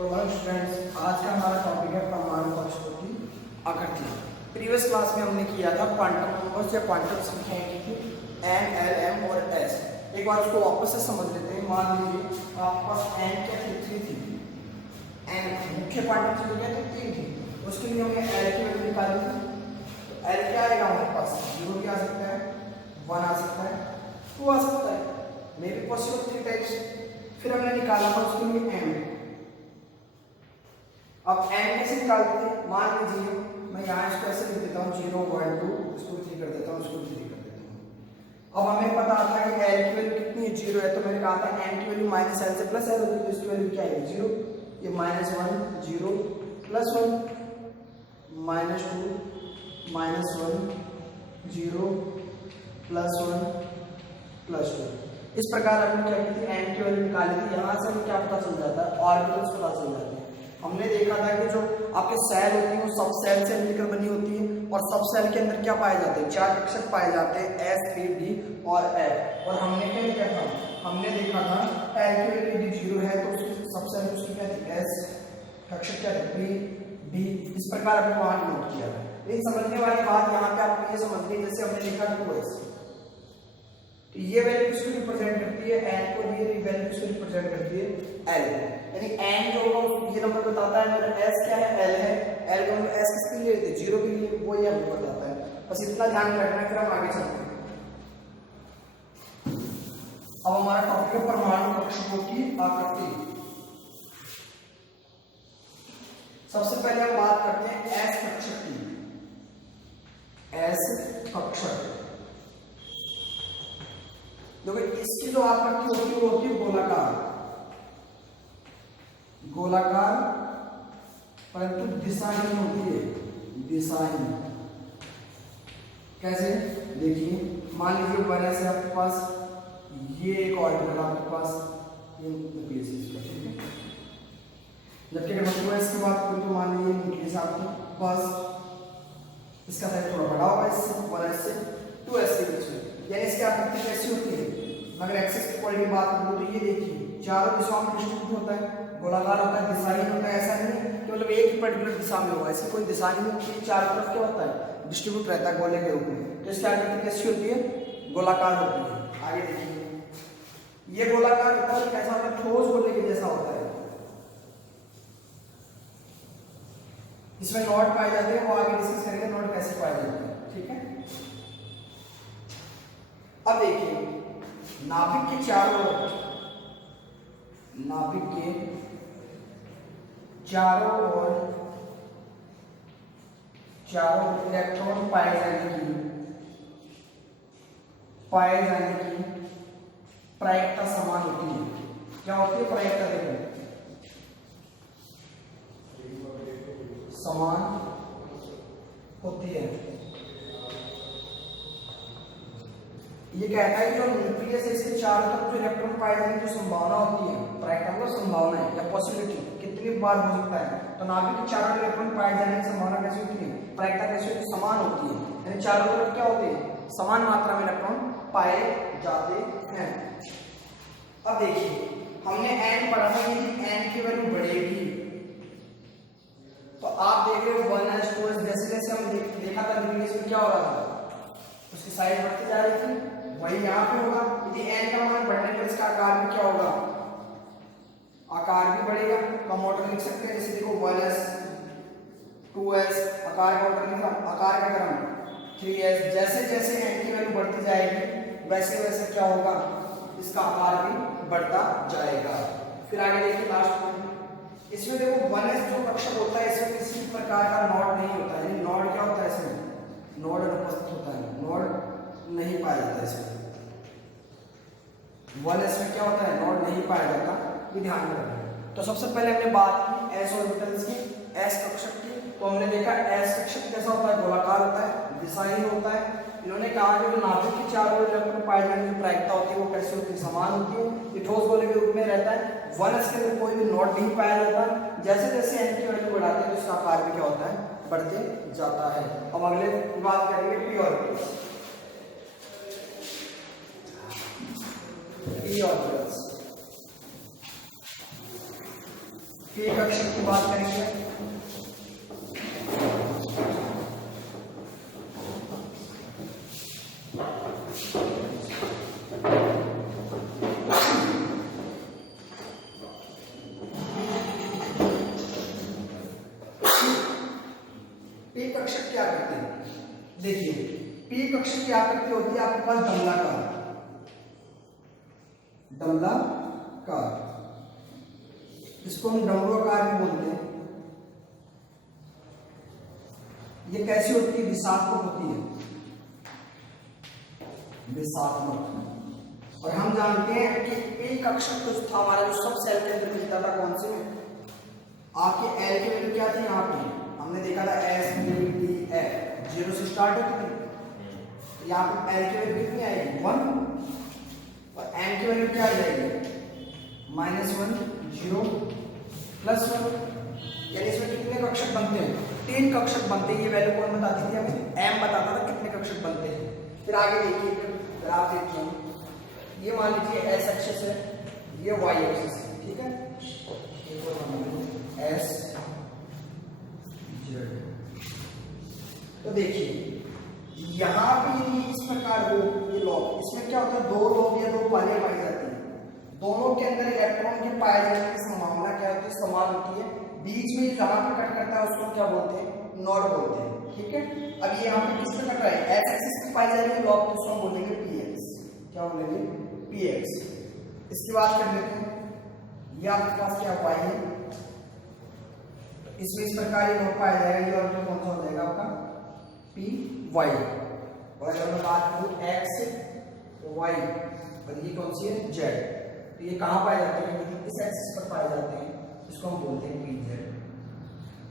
Students, आज का हमारा टॉपिक है परमाणु कक्षकों की आकृति। प्रीवियस क्लास में हमने किया था क्वांटम नंबर्स या क्वांटम संख्याएं की थी एन, एल, एम और एस। एक बार उसको वापस से समझ लेते हैं। मान लीजिए आपके पास एन क्या थी, 3 थी। एन मुख्य क्वांटम संख्या क्या थी, 3 थी। उसके लिए हमें एल की वैल्यू निकालनी थी। तो एल क्या आएगा हमारे पास, 0 भी आ सकता है, 1 आ सकता है, 2 आ सकता है, मे बी पॉसिबल 3 टाइप्स। फिर हमने निकाला था उसके लिए एम। अब एम कैसे निकालते हैं, मान लीजिए मैं यहाँ इसको ऐसे लिख देता हूँ 0, 1, 2, इसको 3 कर देता हूँ, इसको 3 कर देता हूँ। अब हमें पता था कि एल की वैल्यू कितनी है, 0 है। तो मैंने कहा था एम की वैल्यू माइनस एल से प्लस एल होती है, तो इसकी वैल्यू क्या आएगी, 0। ये -1, 0, +1, -2, -1, 0, +1, +2। इस प्रकार हमने क्या की थी, एम की वैल्यू निकाली थी। यहाँ से हमें क्या पता चल जाता है, ऑर्बिटल्स पता चल जाते हैं। हमने देखा था कि जो आपके सेल होती है वो सब सेल से मिलकर बनी होती है, और सब सेल के अंदर क्या पाए जाते हैं, 4 कक्षक पाए जाते हैं, S, P, D और F। और हमने क्या किया था, हमने देखा था L की वैल्यू यदि 0 है तो उसकी सब सेल उसकी क्या थी, S, कक्षक क्या थी, P, D। इस प्रकार हमने वहां नोट किया। लेकिन समझने वाली बात यहाँ पे आपको ये समझनी है, जैसे हमने लिखा 2S, तो ये वैल्यू किसको रिप्रेजेंट करती है, n को, ये वैल्यू किसको रिप्रेजेंट करती है, l। यानी n जो होगा ये नंबर बताता है मेरा s क्या है, l है। l को हम s किसके लिए लेते हैं, 0 के लिए, वो ये हमें बताता है। बस इतना ध्यान रखना है, फिर हम आगे चलते हैं। अब हमारा टॉपिक है परमाणु कक्षकों की आकृति। सबसे पहले हम बात करते हैं s कक्षक की। s कक्षक देखो, इसकी जो आकृति होती है वो होती है गोलाकार, गोलाकार परंतु दिशाहीन होती है, दिशाहीन। कैसे, देखिए मान लीजिए 1s है आपके पास, ये एक ऑर्बिटल आपके पास, ये न्यूक्लियस इसका, ठीक है। जबकि अगर हम 2s की बात करें तो मान लीजिए न्यूक्लियस आपके पास, इसका साइज थोड़ा बड़ा होगा इससे, 1s से 2s के बीच में। यानी इसकी आकृति कैसी होती है, अगर एक्सिस की क्वालिटी बात करूं तो ये देखिए चारों दिशाओं में डिस्ट्रीब्यूट होता है, गोलाकार होता है, दिशाहीन होता है। ऐसा नहीं है कि मतलब एक ही पर्टिकुलर दिशा में होगा, इसकी कोई दिशा नहीं होती, चारों तरफ क्या होता है, डिस्ट्रीब्यूट रहता है गोले के रूप में। तो इसकी आकृति कैसी होती है, गोलाकार होती है। आगे देखिए, ये गोलाकार होता है, कैसा होता है, ठोस गोले के जैसा होता है। इसमें नॉट पाए जाते हैं, वो आगे डिस्कस करेंगे नॉट कैसे पाए जाते हैं, ठीक है। अब देखिए नाभिक के चारों ओर, नाभिक के चारों ओर इलेक्ट्रॉन पाए जाने की प्रायिकता समान होती है। क्या होती है प्रायिकता, देखो समान होती है। ये कहता है जो न्यूक्लियस है इसके चारों तरफ जो इलेक्ट्रॉन पाए जाने की जो संभावना होती है, प्रायिकता मतलब संभावना है या पॉसिबिलिटी, कितनी बार हो सकता है। तो नाभिक के चारों इलेक्ट्रॉन पाए जाने की संभावना कैसी होती है, प्रायिकता कैसी होती है, समान होती है। यानी चारों तरफ क्या होते हैं, समान मात्रा में इलेक्ट्रॉन पाए जाते हैं। अब देखिए हमने n पढ़ा था, यदि n की वैल्यू बढ़ेगी तो आप देख रहे हो 1s 2s, जैसे जैसे हम देखा था न्यूक्लियस में क्या हो रहा था, उसकी साइज बढ़ती जा रही थी, वही यहाँ पे होगा। यदि n का मान बढ़ने पर इसका आकार भी क्या होगा, आकार भी बढ़ेगा। तो हम ऑर्डर लिख सकते हैं, जैसे देखो 1s 2s, आकार का ऑर्डर लिखा, आकार का क्रम 3s। जैसे जैसे n की वैल्यू बढ़ती जाएगी वैसे वैसे क्या होगा, इसका आकार भी बढ़ता जाएगा। फिर आगे देखिए लास्ट पॉइंट, इसमें देखो 1s जो कक्षक होता है इसमें किसी प्रकार का नॉड नहीं होता है। यानी नॉड क्या होता है, इसमें नॉड अनुपस्थित होता है, नॉड नहीं पाया जाता इसमें। 1s में क्या होता है, नॉड नहीं पाया जाता, ये ध्यान में रखना। तो सबसे पहले हमने बात की s ऑर्बिटल्स की, s कक्षक की। तो हमने देखा s कक्षक कैसा होता है, गोलाकार होता है, दिशाहीन होता है। इन्होंने कहा कि जो नाभिक के चारों ओर इलेक्ट्रॉन पाए जाने की प्रायिकता होती है वो कैसी होती है, समान होती है। ये ठोस गोले के रूप में रहता है। 1s के अंदर कोई भी नॉड नहीं पाया जाता। जैसे जैसे n की वैल्यू बढ़ाते हैं तो इसका आकार भी क्या होता है, बढ़ते जाता है। अब अगले बात करेंगे p orbitals. p orbitals P कक्षक की बात करेंगे। पी कक्षक क्या करते हैं? देखिए, पी कक्षक की आकृति होती है आपके पास डमलाकार, इसको हम डमरूआकार भी बोलते हैं। ये कैसी होती है? दिशात्मक होती है, दिशात्मक। और हम जानते हैं कि पी कक्षक तो था हमारा जो सब सेल के अंदर मिलता था, कौन से में? आपके एल की वैल्यू क्या थी? यहाँ पे हमने देखा था एस बी डी एफ, 0 से स्टार्ट होती थी। यहाँ पे एल की वैल्यू कितनी आएगी? 1, और एम की वैल्यू क्या आ जाएगी? -1, 0, +1। यानी इसमें कितने कक्षक बनते हैं? 3 कक्षक बनते हैं। ये वैल्यू कौन बताती थी हमें? एम बताता था कितने कक्षक बनते हैं। फिर आगे देखिए, ग्राफ देखिए, ये मान लीजिए एस एक्सिस है, ये वाई एक्सिस है, ठीक है? S Z. तो देखिए यहाँ पे यदि इस प्रकार हो ये लॉग, इसमें क्या होता है? 2 लॉग या 2 पालियां पाई जाती है, दोनों के अंदर इलेक्ट्रॉन के पाए जाने की संभावना क्या होती है? समान होती है। बीच में जहां पे कट करता है उसको क्या बोलते हैं? नॉड बोलते हैं, ठीक है? अब ये यहाँ पे किस पे कट रहा है? एस एक्सिस पे पाई जा रही है लॉग, तो उसको हम बोलेंगे पी एक्स। क्या बोलेंगे? P x. इसकी बात कर लेते हैं। ये आपके पास क्या वाई है, इसमें इस प्रकार ये नोट पाया जाएगा, ये ऑर्बिटल कौन सा हो जाएगा आपका? P Y. और अगर मैं बात करूं एक्स वाई, और ये कौन सी है? जेड। तो ये कहां पाए जाते हैं? इस एक्सिस पर पाए जाते हैं, इसको हम बोलते हैं पी जेड।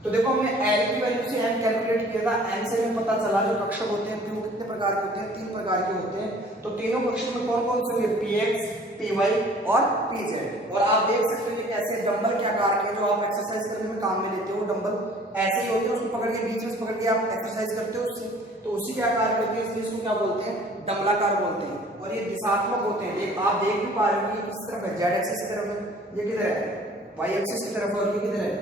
तो देखो हमने एल की वैल्यू से एम कैलकुलेट किया था, एम से हमें पता चला जो कक्षक होते हैं वो कितने प्रकार के होते हैं? 3 प्रकार के होते हैं। तो तीनों कक्षक में कौन कौन से होंगे? पी एक्स, पी वाई और पी जेड। और आप देख सकते हो कि कैसे डंबल के आकार के जो आप एक्सरसाइज करने में काम में लेते हो, डंबल ऐसे ही होते हैं, उसको पकड़ के बीच में पकड़ के आप एक्सरसाइज करते हो उससे, तो उसी के आकार के होते हैं, इसलिए इसको क्या बोलते हैं? डंबलाकार बोलते हैं। और ये दिशात्मक होते हैं। आप देख भी पा रहे हो कि किस तरफ है? जेड एक्सिस की तरफ है। ये किधर है? वाई एक्सिस की तरफ है। और ये किधर है?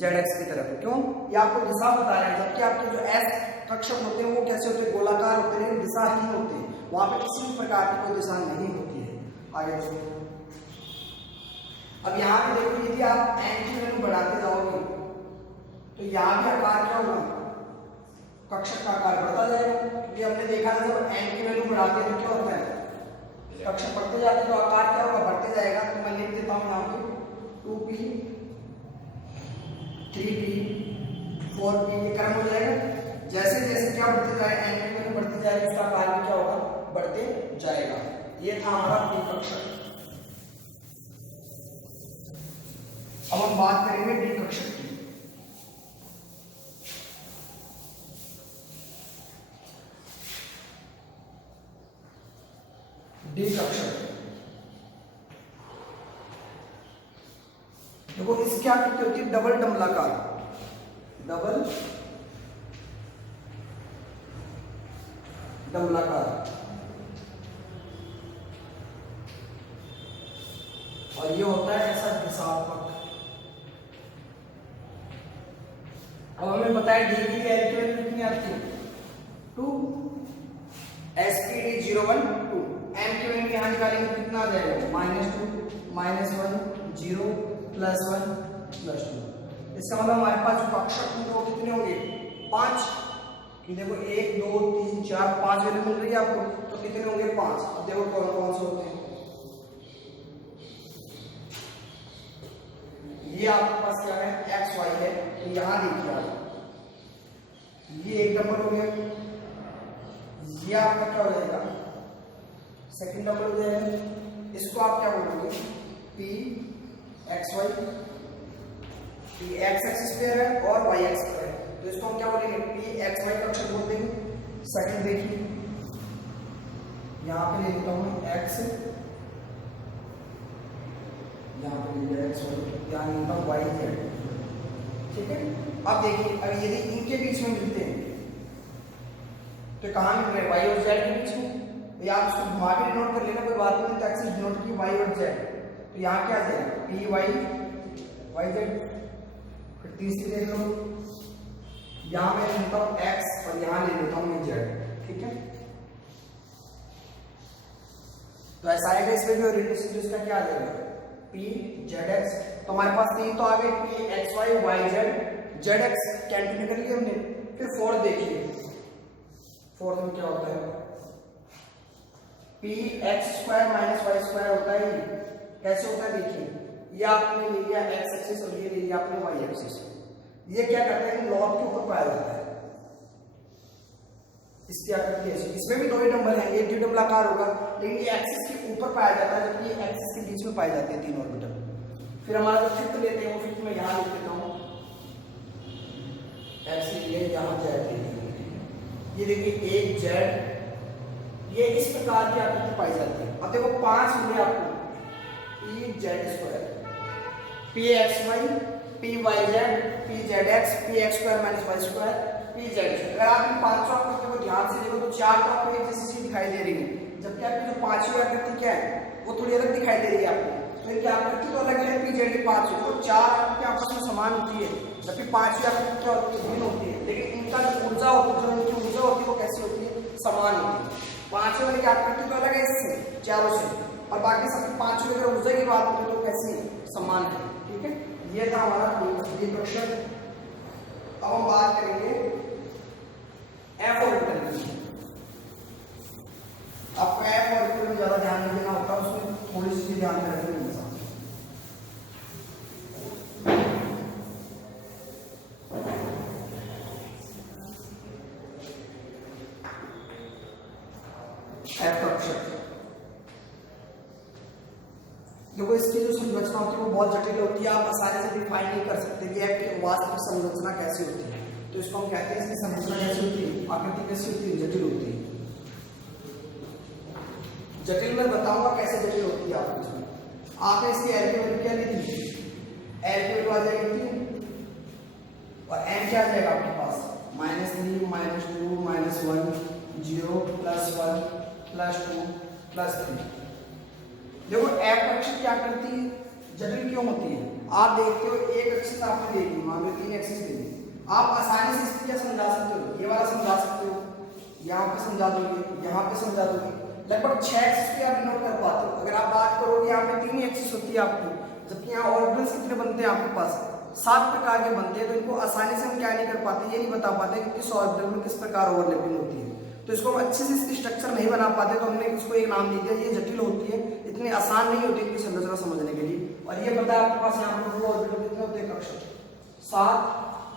जेड एक्स की तरफ है। क्यों? ये आपको दिशा बता रहे हैं। जबकि आपके जो एस कक्षक होते हैं वो कैसे होते हैं? गोलाकार होते हैं, दिशाहीन होते हैं, वहां पे किसी भी प्रकार की कोई दिशा नहीं होती है। आगे देखो, अब यहाँ पे देखो, यदि आप एन की वैल्यू बढ़ाते जाओगे तो यहाँ भी आकार क्या होगा? कक्षक का आकार बढ़ता जाएगा। क्योंकि हमने देखा था जब एन की वैल्यू बढ़ाते हैं तो क्या होता है? कक्षक बढ़ते जाते हैं, तो आकार क्या होगा? बढ़ते जाएगा। तो मैं लिख देता हूँ यहाँ पे 2p 3p 4p, ये क्रम हो जाएगा। जैसे जैसे क्या बढ़ते जाए, एन की वैल्यू बढ़ती जाएगी, उसका आकार भी क्या होगा? बढ़ते जाएगा। ये था हमारा पी कक्षक। अब हम बात करेंगे डी कक्षक की। डी कक्षक देखो, इसकी क्या आकृति होती है? डबल डंबलाकार, डबल डंबलाकार। और ये होता है ऐसा दिशात्मक। अब हमें बताया डी की एल की वैल्यू कितनी आती है? 2, एसपीडी 0 1 2। एम की वैल्यू यहां निकालेंगे कितना आ जाएगा? -2 -1 0 +1 +2। इसका मतलब हमारे पास जो कक्षक होंगे वो कितने होंगे? 5। कि देखो 1 2 3 4 5 वैल्यू मिल रही है आपको, तो कितने होंगे? 5। अब देखो कौन कौन से होते हैं। ये आपके पास क्या है? एक्स वाई है। तो यहां देखिए आप, ये एक नंबर हो गया, ये आपका क्या हो जाएगा? सेकंड नंबर हो जाएगा। इसको आप क्या बोलोगे? P X Y. P X axis पे है और वाई एक्स पे है, तो इसको हम क्या बोलेंगे? पी एक्स वाई कक्षक बोल देंगे। सेकंड देखिए, यहां पे ले लेता हूं एक्स, यहाँ पे लिख दिया एक्स वाई, यहाँ लिखता हूँ वाई जेड। ठीक है। अब देखिए, अब यदि इनके बीच में मिलते हैं तो कहाँ मिल रहे हैं? वाई और जेड के बीच में। तो आप इसको घुमा के डिनोट कर लेना, कोई बात नहीं, तो एक्सिस डिनोट की वाई और जेड। तो यहाँ क्या आ जाएगा? P Y Y Z. फिर तीसरी देख लो, यहां मैं लेता हूं x और यहां ले लेता हूं मैं z, ठीक है। तो ऐसा आएगा, इसमें भी ओरिएंटेशन जो इसका क्या आ जाएगा p zx। तो हमारे पास तीन तो आ गए p xy yz zx cancel कर लिया हमने। फिर फोर्थ देखिए, फोर्थ में क्या होता है, p x square minus Y square होता है। कैसे होता है देखिए, ये आपने ले लिया x एक्सिस और ये ले लिया आपने y एक्सिस। ये क्या करते हैं, लॉग के ऊपर पाया जाता है। इसकी आकृति ऐसी, इसमें भी दो ही नंबर है, एक द्विडंबलाकार होगा, लेकिन ये एक्सिस के ऊपर पाया जाता है जबकि ये एक्सिस के बीच में पाए जाते हैं तीन ऑर्बिटल। फिर हमारा जो फिफ्थ लेते हैं वो फिफ्थ में यहां लिख देता हूं, x लिए यहां z ले लिया। ये देखिए एक z, ये इस प्रकार की आकृति पाई जाती है। अब देखो पांच मिले आपको, p z square, p x y, p y z, p z x, p x square minus y square, p z square. अगर आप इन पांचों आकृतियों को ध्यान से देखो तो चार तो आपको एक जैसी चीज दिखाई दे रही है, जबकि आपकी जो पांचवी आकृति क्या है वो थोड़ी अलग दिखाई दे रही है आपको। तो इनकी आकृति तो अलग है, p z की पांचवी, तो चार आकृतियां आपस में समान होती है, जबकि पांचवी आकृति क्या होती है, भिन्न होती है। लेकिन इनका जो ऊर्जा होती है, जो इनकी ऊर्जा होती है वो कैसी होती है, समान होती है। पांचवें वाले की आकृति तो अलग है इससे, चारों से, और बाकी सब पांचवें अगर ऊर्जा की बात करें तो कैसी है, समान है, ठीक है। ये था हमारा द्विपक्षीय। अब हम बात करेंगे एफ ऑर्बिटल की। आपको एफ ऑर्बिटल में ज्यादा ध्यान नहीं देना होता, उसमें थोड़ी सी ध्यान में रखनी होती है। देखो इसकी जो संरचना होती है वो बहुत जटिल होती है, आप आसानी से डिफाइन नहीं कर सकते कि एक वास्तविक संरचना कैसी होती है। तो इसको हम कहते हैं इसकी संरचना कैसी होती है, आकृति कैसी होती है, जटिल होती है। जटिल मैं बताऊंगा कैसे जटिल होती है आपको। इसमें आपने इसकी एल की वैल्यू क्या ली थी, एल की वैल्यू आ जाएगी 3 और एन क्या आ जाएगा आपके पास, -3 -2 -1 0 +1 +2 +3। देखो एफ अक्ष की आकृति जटिल क्यों होती है, आप देखते हो एक अक्ष आपने ले ली, मान लो 3 एक्सिस ले ली, आप आसानी से इसको क्या समझा सकते हो, ये वाला समझा सकते हो, यहाँ पे समझा दोगे, यहाँ पे समझा दोगे, लगभग 6 एक्सिस की आप नोट कर पाते हो। अगर आप बात करोगे यहाँ पे 3 एक्सिस होती है आपकी, जबकि यहाँ ऑर्बिटल्स कितने बनते हैं आपके पास, 7 प्रकार के बनते हैं। तो इनको आसानी से हम क्या नहीं कर पाते, ये नहीं बता पाते कि किस ऑर्बिटल में किस प्रकार ओवरलैपिंग होती है। तो इसको हम अच्छे से इसकी स्ट्रक्चर नहीं बना पाते, तो हमने इसको एक नाम दे दिया, ये जटिल होती है, इतनी आसान नहीं होती इनकी संरचना समझने के लिए। और ये पता है आपके पास यहाँ पर ऑर्बिटल कितने होते हैं, कक्षक 7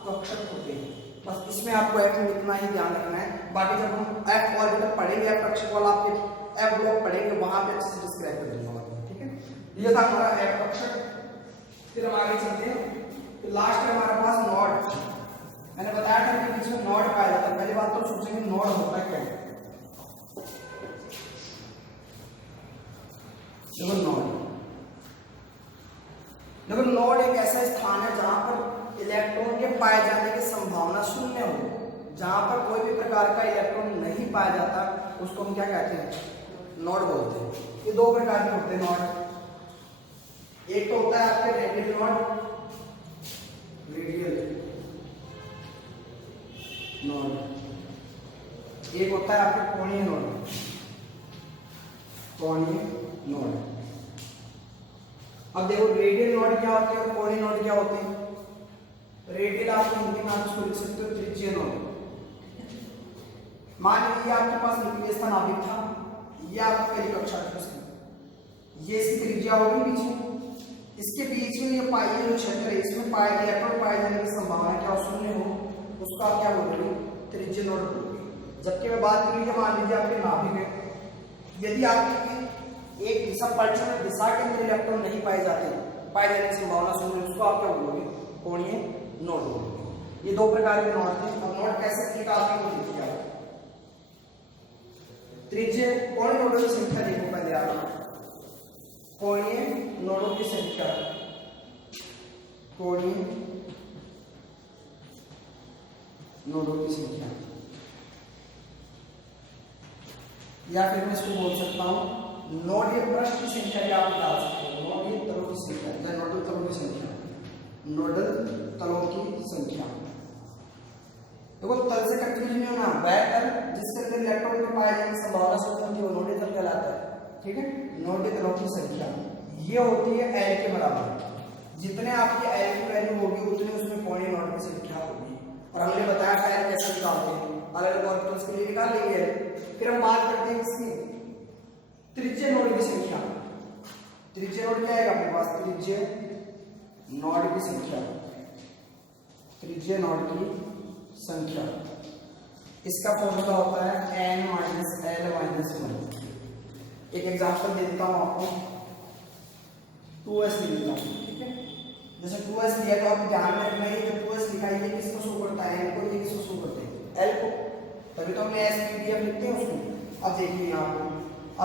कक्षक होते हैं। बस इसमें आपको एफ में इतना ही ध्यान रखना है, बाकी जब हम एफ ऑर्बिटल पढ़ेंगे, एफ कक्षक वाला आपके एफ ब्लॉक पढ़ेंगे, वहां पे अच्छे से डिस्क्राइब कर दूंगा, ठीक है। ये था हमारा एफ कक्षक। फिर हम आगे चलते हैं, तो लास्ट में हमारे पास नॉड। मैंने बताया था कि बीच में नॉड पाया जाता है। पहली बात तो सोचेंगे नॉड होता क्या है। देखो नोड एक ऐसा स्थान है जहां पर इलेक्ट्रॉन के पाए जाने की संभावना शून्य हो, जहां पर कोई भी प्रकार का इलेक्ट्रॉन नहीं पाया जाता, उसको हम क्या कहते हैं, नोड बोलते हैं। ये 2 प्रकार के होते हैं नोड। एक तो होता है आपके रेडियल नोड, रेडियल नोड, एक होता है आपके कोणीय नोड, कोणीय नोड। अब देखो रेडियल नोड क्या होते हैं और कोणीय नोड क्या होते हैं। रेडियल आप हिंदी में इसको लिख सकते हो त्रिज्यीय नोड। मान लीजिए आपके पास न्यूक्लियस का नाभिक था, ये आपकी पहली कक्षा थी, ये इसकी त्रिज्या होगी बीच में, इसके बीच में ये पाई जो क्षेत्र है इसमें पाए इलेक्ट्रॉन पाए जाने की संभावना क्या शून्य हो, उसको आप क्या बोलोगे, त्रिज्यीय नोड बोलोगे। जबकि मैं बात कर लीजिए, मान लीजिए आपके नाभिक है, यदि आपकी एक दिशा पर्टिकुलर दिशा के अंदर इलेक्ट्रॉन नहीं पाए जाते, पाए जाने की संभावना शून्य, उसको आप क्या बोलोगे, कोणीय नोड बोलोगे। ये 2 प्रकार के नोड थे। अब नोड कैसे लिखा आपने लिख दिया, त्रिज्यीय कोणीय नोडों की संख्या देखो पहले आप, कोणीय नोडों की संख्या, कोणीय नोडों की संख्या, या फिर मैं इसको बोल सकता हूं नोडीय पृष्ठ की संख्या, या आप निकाल सकते हो नोडीय तलों की संख्या या नोडल तलों की संख्या। नोडल तलों की संख्या। देखो तल से कंफ्यूज नहीं होना, वह तल जिसके अंदर इलेक्ट्रॉन के पाए जाने की संभावना शून्य होती है वो नोडल तल कहलाता है। ठीक है, नोडल तलों की संख्या ये होती है एल के बराबर। जितने आपकी एल की वैल्यू होगी उतने उसमें पॉइंट नोड की संख्या होगी। और हमने बताया था एल कैसे निकालते हैं, अलग अलग ऑर्बिटल्स के लिए निकाल लेंगे। फिर हम बात करते हैं इसकी त्रिज्य नोड की संख्या। त्रिज्य नोड क्या आएगा अपने पास, त्रिज्य नोड की संख्या, त्रिज्य नोड की संख्या। इसका फॉर्मूला होता है n माइनस एल माइनस 1। एक एग्जांपल दे देता हूं आपको, 2s ले लेता हूं। ठीक है, जैसे 2s दिया तो आप ध्यान में रखना है जब 2s लिखा है ये किसको शो करता है, n को, ये किसको शो करते हैं, l को, तभी तो हमने s pdf लिखते हैं उसको। अब देखिए यहां पर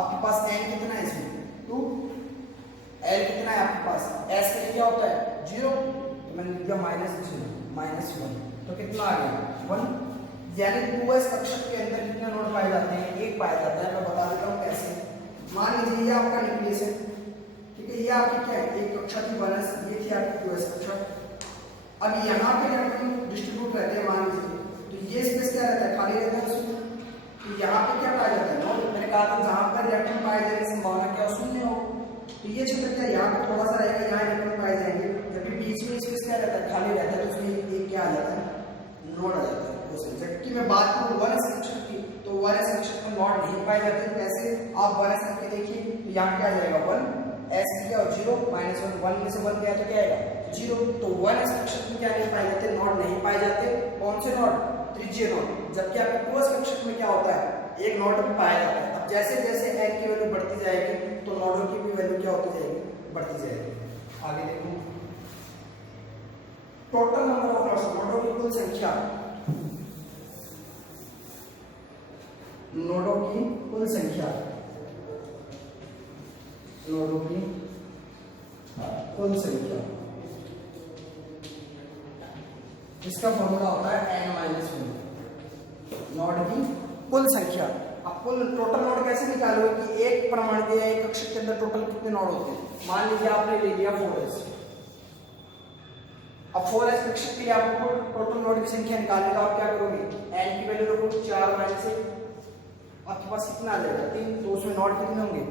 आपके पास n कितना है इसमें 2, l कितना है आपके पास, s के लिए क्या होता है 0, तो मैंने लिख दिया -1, तो कितना आ गया 1। यानी 2s कक्षक के अंदर कितने नोड पाए जाते हैं, एक पाया जाता है। मैं बता देता हूँ कैसे। मान लीजिए ये आपका न्यूक्लियस है, ठीक है, ये आपकी क्या है, एक कक्षा की 1s, ये थी आपकी 2s कक्षा। अब यहाँ पे इलेक्ट्रॉन डिस्ट्रीब्यूट रहते हैं मान लीजिए, तो ये स्पेस क्या रहता है, खाली रहता है उसमें। तो यहाँ पे क्या पाया जाता है नोड, मैंने कहा था जहाँ पर इलेक्ट्रॉन पाए जाने की संभावना क्या शून्य हो, तो ये क्षेत्र क्या यहाँ पे थोड़ा सा रहेगा, यहाँ इलेक्ट्रॉन पाए जाएंगे। जबकि बीच में स्पेस क्या रहता है, खाली रहता है, तो उसमें एक क्या आ जाता है, नोड आ जाता है। जबकि मैं बात करूं 1s कक्षक की, तो 1s कक्षक में नोड नहीं पाए जाते। कैसे, आप 1s करके देखिए, तो यहाँ क्या आ जाएगा 1, s क्या हो 0, -1, 1 में से 1 गया तो क्या आएगा 0। तो 1s कक्षक में क्या नहीं पाए जाते, नोड नहीं पाए जाते। कौन से नोड, त्रिज्यीय नोड। जबकि आपके 2s कक्षक में क्या होता है, एक नोड पाया जाता है। अब जैसे जैसे n की वैल्यू बढ़ती जाएगी तो नोडों की भी वैल्यू क्या होती जाएगी, बढ़ती जाएगी। आगे देखो, टोटल नंबर ऑफ नोड्स, नोडों की कुल संख्या, नोडों की कुल संख्या, नोडों की कुल संख्या, इसका फॉर्मूला होता है n-1, नोड की कुल संख्या। अब कुल टोटल नोड कैसे निकालोगे कि एक परमाणु के या एक कक्षक के अंदर टोटल कितने नोड होते हैं। मान लीजिए आपने ले लिया 4s, अब 4s कक्षक के लिए आपको टोटल नोड की संख्या निकालने का आप क्या करोगे, n की वैल्यू रखो 4 माइनस 1, आपके पास कितना आ जाएगा 3, तो उसमें नोड कितने होंगे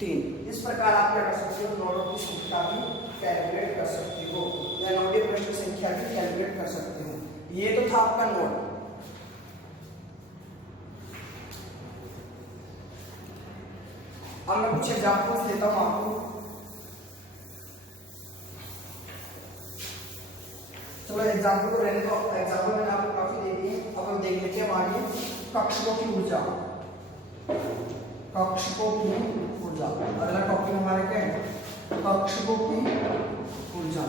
3। इस प्रकार आप क्या कर सकते हो, नोडों की संख्या भी कैलकुलेट कर सकते हो, या नोडीय पृष्ठ की संख्या भी कैलकुलेट कर सकते हो। ये तो था आपका नोड। अब मैं कुछ एग्जांपल्स देता हूं आपको। चलो एग्जांपल को रहने दो, एग्जांपल मैंने आपको काफी दे दिए। अब हम देख लेते हैं आगे कक्षकों की ऊर्जा, कक्षकों की ऊर्जा। अगला टॉपिक हमारा क्या है, कक्षकों की ऊर्जा।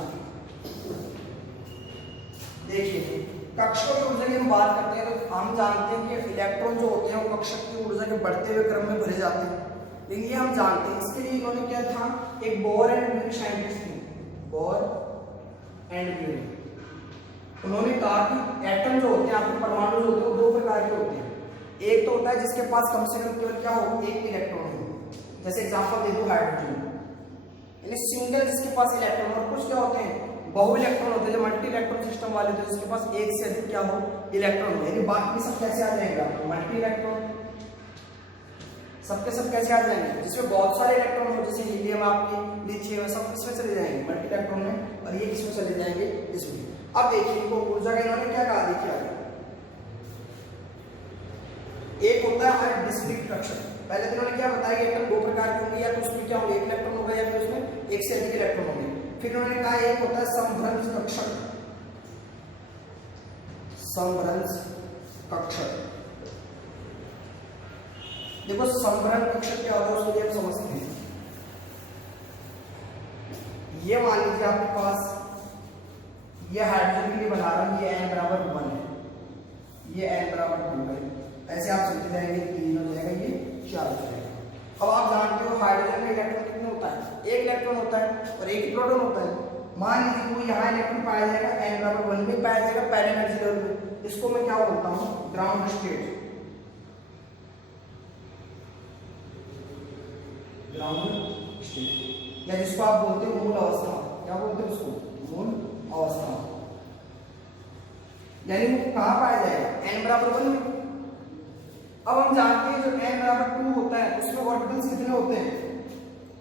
देखिए कक्षकों की ऊर्जा की हम बात करते हैं तो हम जानते हैं कि इलेक्ट्रॉन जो होते हैं वो कक्षक की ऊर्जा के बढ़ते हुए क्रम में भरे जाते हैं, लेकिन ये हम जानते हैं। इसके लिए इन्होंने क्या था, एक बोर एंड ब्यूरी साइंटिस्ट थे, बोर एंड ब्यूरी। उन्होंने कहा कि एटम जो होते हैं, आपके परमाणु जो होते हैं वो दो प्रकार के होते हैं। एक तो होता है जिसके पास कम से कम केवल क्या हो, एक इलेक्ट्रॉन हो। जैसे एग्जांपल दे दो हाइड्रोजन, यानी सिंगल जिसके पास इलेक्ट्रॉन। और कुछ क्या होते हैं, बहु इलेक्ट्रॉन होते हैं, जो मल्टी इलेक्ट्रॉन सिस्टम वाले होते हैं, जिसके पास एक से अधिक क्या हो, इलेक्ट्रॉन हो। यानी बाकी सब कैसे आ जाएगा, मल्टी इलेक्ट्रॉन। सबके सब कैसे आ जाएंगे, जिसमें बहुत सारे इलेक्ट्रॉन हो, जैसे हीलियम आपके, लिथियम, सब किसमें चले जाएंगे, मल्टी इलेक्ट्रॉन में। और ये किसमें चले जाएंगे, इसमें। अब देखिए इनको ऊर्जा का इन्होंने क्या कहा, देखिए एक होता है हमारे डिस्क्रीट कक्षक। पहले तो इन्होंने क्या बताया कि एटम दो प्रकार के होंगे, या तो उसमें क्या होगा, एक इलेक्ट्रॉन होगा, या फिर उसमें एक से अधिक इलेक्ट्रॉन होंगे। फिर उन्होंने कहा एक होता है समभ्रंश कक्षक, समभ्रंश कक्षक। देखो समभ्रंश कक्षक क्या होता है उसको हम समझते हैं। ये मान लीजिए आपके पास ये हाइड्रोजन के लिए बना रहा हूं, ये n बराबर 1 है, ये n बराबर 2 है। ऐसे आप चलते जाएंगे, 3 हो जाएगा, ये 4 हो जाएगा। अब आप जानते हो हाइड्रोजन में इलेक्ट्रॉन कितने होता है, एक इलेक्ट्रॉन होता है और एक प्रोटॉन होता है। मान लीजिए कोई यहाँ इलेक्ट्रॉन पाया जाएगा n बराबर 1 में पाया जाएगा पहले एनर्जी लेवल में। इसको मैं क्या बोलता हूँ, ग्राउंड स्टेट, ग्राउंड स्टेट, या जिसको आप बोलते हो मूल अवस्था। क्या बोलते हैं उसको, मूल अवस्था। यानी वो कहाँ पाया जाएगा, n बराबर 1 में। अब हम जानते हैं जो n बराबर 2 होता है उसमें ऑर्बिटल्स कितने होते हैं,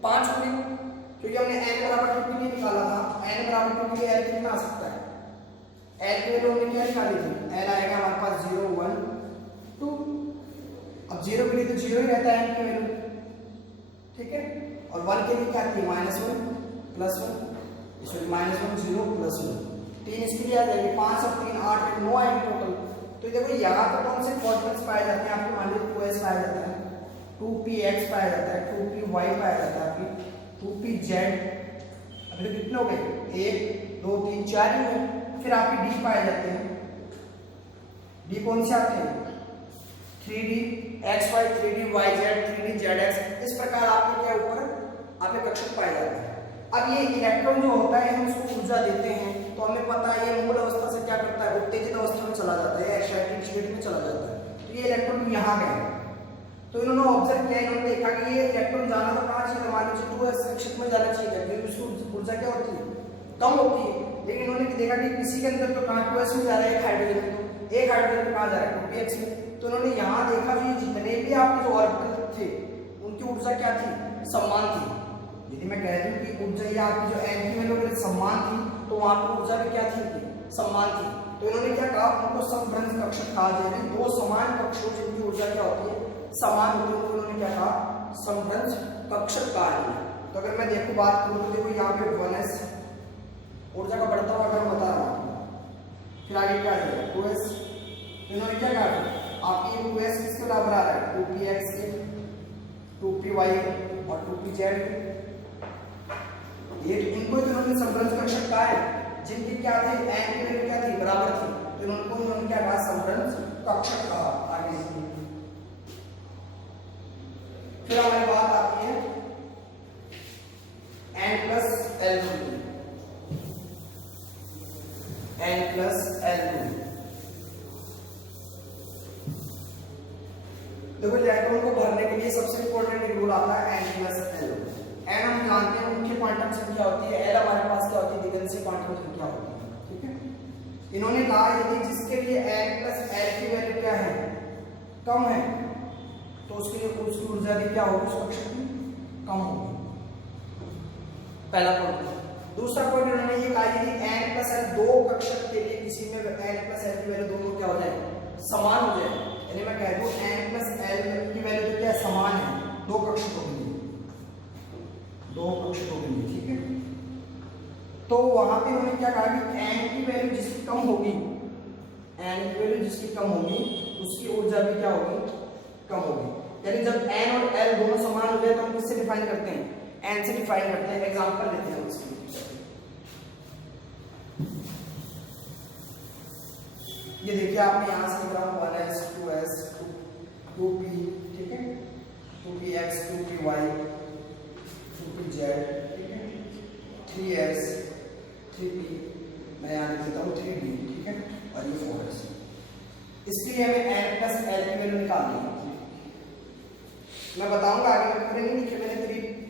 5 होते हैं, क्योंकि हमने n बराबर 2 के लिए निकाला था। n बराबर 2 के लिए l कितना आ सकता है, l की वैल्यू हमने क्या निकाली थी, l आएगा हमारे पास 0 1 2। अब 0 के लिए तो 0 ही रहता है n की वैल्यू, ठीक है, और 1 के लिए क्या थी, -1 +1, इसमें -1 0 +1, 3 इसके लिए आ जाएगी, 5 और 3 8 9 आएंगे टोटल। तो देखो यहाँ पर कौन से ऑर्बिटल्स पाए जाते हैं आपके, मान लीजिए 2s पाया जाता है, 2px पाया जाता है, 2py पाया जाता है, 2pz, अभी तो कितने हो गए, 1 2 3 4 ही है। फिर आपके d पाए जाते हैं, d कौन से आते हैं, 3d xy 3d yz 3d zx, इस प्रकार आपके क्या ऊपर आपके कक्षक पाए जाते हैं। अब ये इलेक्ट्रॉन जो होता है हम इसको ऊर्जा देते हैं तो हमें पता है ये मूल अवस्था से क्या करता है, उत्तेजित अवस्था में चला जाता है, एक्साइटेड स्टेट में चला जाता है। तो ये इलेक्ट्रॉन यहाँ गए, तो इन्होंने ऑब्जर्व किया, इन्होंने देखा कि ये इलेक्ट्रॉन जाना तो कहाँ चाहिए, मान लीजिए 2s कक्षक में जाना चाहिए, क्योंकि उसकी ऊर्जा क्या होती है, कम होती है। लेकिन इन्होंने देखा कि किसी के अंदर तो कहाँ 2s में जा रहा है, एक हाइड्रोजन में, एक हाइड्रोजन में कहाँ जा रहा है 2px में। तो इन्होंने यहाँ देखा कि जितने भी आपके जो ऑर्बिटल थे उनकी ऊर्जा क्या थी, समान थी। यदि मैं कह दूं कि ऊर्जा या आपकी जो n की वैल्यू अगर समान थी तो वहां पर ऊर्जा भी क्या थी, समान थी। तो इन्होंने क्या कहा, उनको समभ्रंश कक्षक कहा जाता है, दो समान कक्षों जिनकी ऊर्जा क्या होती है, समान होती है, उन्होंने क्या कहा, समभ्रंश कक्षक कहा है। तो अगर मैं देखो बात करूं तो देखो यहाँ पे 1s ऊर्जा का बढ़ता हुआ अगर बता रहा हूं, फिर आगे क्या है 2s, इन्होंने क्या कहा, आपकी 2s किसके बराबर आ रहा है, 2px के, 2py और 2pz, ये इनको इन्होंने समभ्रंश कक्षक कहा है, जिनकी क्या थी, n की वैल्यू क्या थी, बराबर थी, तो इन्होंने क्या कहा, समभ्रंश कक्षक कहा। आगे फिर हमारी बात आती है n+L2, n+L2। देखो इलेक्ट्रॉन को भरने के लिए सबसे इंपॉर्टेंट रूल आता है n+L। n हम जानते हैं मुख्य क्वांटम संख्या होती है, l हमारे पास क्या होती है, दिगंशीय क्वांटम संख्या होती है, ठीक है। इन्होंने कहा यदि जिसके लिए n+L की वैल्यू क्या है, कम है, तो उसकी ऊर्जा भी क्या होगी, उस कक्षक की कम होगी, पहला पॉइंट। दूसरा पॉइंट इन्होंने ये कहा यदि n+L दो कक्षक के लिए किसी में n+L की वैल्यू दोनों क्या हो जाए, समान हो जाए, यानी मैं कह दूं n+L की वैल्यू तो क्या समान है दो कक्षकों के लिए, दो कक्षकों के लिए, ठीक है। तो वहां पे उन्होंने क्या कहा कि n की वैल्यू जिसकी कम होगी, n की वैल्यू जिसकी कम होगी उसकी ऊर्जा भी क्या होगी, कम होगी। यानी जब n और l दोनों समान हो जाए तो हम किससे डिफाइन करते हैं, n से डिफाइन करते हैं। एग्जांपल लेते हैं उसके, ये देखिए आपने यहां से लिख रहा हूं 1s 2s 2p, ठीक है, 2px 2py 2pz, ठीक है, 3s 3p, मैं यहाँ लिख देता हूँ 3d, ठीक है, और ये 4s। इसके लिए हमें n+L की वैल्यू निकालनी है, मैं बताऊंगा आगे, मैं पूरे नहीं लिखे, मैंने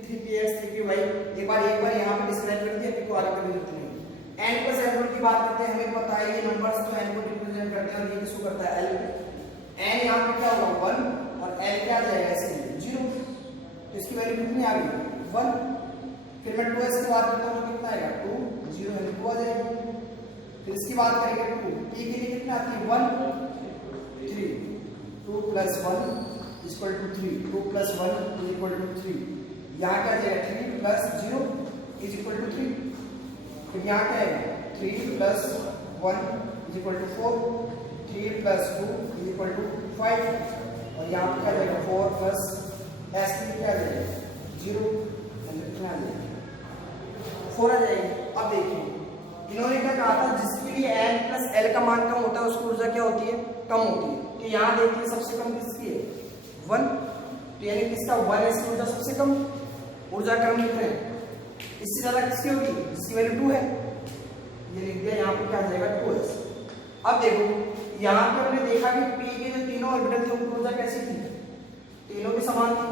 3px 3py एक बार यहाँ पे डिस्क्राइब कर दिया, फिर को आगे करने की n+L की बात करते हैं। हमें पता है ये नंबर्स तो n को रिप्रेजेंट करते हैं और ये किसको करता है, l पे। n यहाँ पे क्या होगा 1 और l क्या आ जाएगा ऐसे 0, तो इसकी वैल्यू कितनी आ गई 1। फिर मैं 2s की बात करता हूँ तो कितना आएगा 2, 0 यानी 2 आ जाएगी। फिर इसकी बात करेंगे 2, p के लिए कितना आती है 1 3, 2 + 1 = 3, 2 + 1 = 3, यहाँ क्या आ जाएगा 3 + 0 = 3। फिर यहाँ क्या है 3 + 1 = 4, 3 + 2 = 5, और यहाँ पे क्या जाएगा 4 + s के लिए क्या आ जाएगा 0, कितना आ जाएगा 4 आ जाएगी। अब देखिए इन्होंने क्या कहा था, जिसके लिए n+L का मान कम होता है उसकी ऊर्जा क्या होती है, कम होती है। तो यहाँ देखिए सबसे कम किसकी है 1, तो यानी किसका 1s की ऊर्जा सबसे कम, ऊर्जा कम लिख रहे हैं। इससे ज्यादा किसकी होगी, जिसकी वैल्यू 2 है, ये लिख दिया, यहाँ पे क्या आ जाएगा 2s। अब देखो यहाँ पे हमने देखा कि p के जो तीनों ऑर्बिटल थे उनकी ऊर्जा कैसी थी, तीनों की समान थी।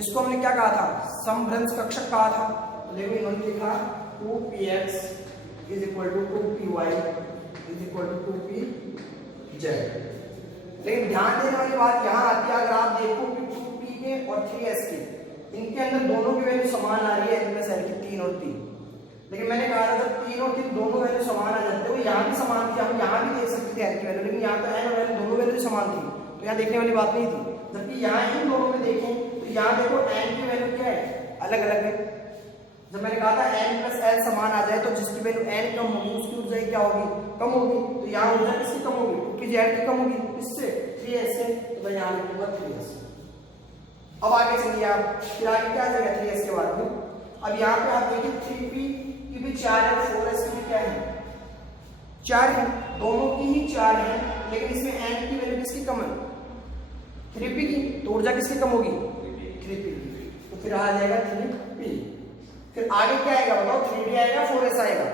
इसको हमने क्या कहा था, समभ्रंश कक्षक कहा था। तो देखो इन्होंने लिखा 2px = 2py is equal to 2p z। लेकिन ध्यान देने वाली बात यहाँ आती है, अगर आप देखो कि 2p के और 3s के इनके अंदर दोनों की वैल्यू समान आ रही है, इनमें से की 3 और 3। लेकिन मैंने कहा था जब 3 और 3 दोनों वैल्यू समान आ जाते हैं, वो यहाँ भी समान थी, हम यहाँ भी देख सकते थे n की वैल्यू, लेकिन यहाँ तो n और n दोनों वैल्यू समान थी, तो यहाँ देखने वाली बात नहीं थी। जबकि यहाँ इन दोनों में देखें तो यहाँ देखो n की वैल्यू क्या है, अलग अलग है। जब मैंने कहा था n प्लस l समान आ जाए तो जिसकी वैल्यू n कम होगी उसकी ऊर्जा क्या होगी, कम होगी। तो यहाँ ऊर्जा किसकी कम होगी, कि z की कम होगी, किससे, 3s से। तो यहाँ लिखूंगा 3s। अब आगे चलिए आप, फिर आगे क्या आ जाएगा 3s के बाद में। अब यहाँ पे आप देखिए 3p की भी 4 है, 4s की भी क्या है, 4 है, दोनों की ही 4 है, लेकिन इसमें n की वैल्यू किसकी कम है, 3p की, तो ऊर्जा किसकी कम होगी, 3p की। तो फिर आ जाएगा 3p। फिर आगे क्या आएगा बताओ, 3d आएगा, 4s आएगा,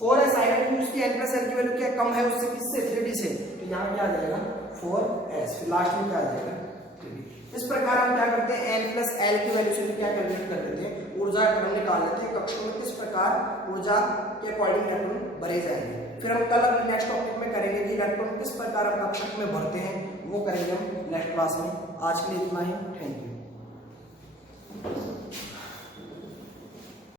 4s आएगा क्योंकि उसकी n प्लस l की वैल्यू क्या कम है उससे, किससे, 3d से। तो यहाँ क्या आ जाएगा 4s, फिर लास्ट में क्या आ जाएगा 3d। इस प्रकार हम क्या करते हैं, n प्लस l की वैल्यू से क्या कैलकुलेट कर देते हैं, ऊर्जा क्रम निकाल लेते हैं, कक्षों में किस प्रकार ऊर्जा के अकॉर्डिंग इलेक्ट्रॉन भरे जाएंगे। फिर हम कल अपने नेक्स्ट टॉपिक में करेंगे कि इलेक्ट्रॉन किस प्रकार हम कक्षक में भरते हैं, वो करेंगे हम नेक्स्ट क्लास में। आज के लिए इतना ही, थैंक यू।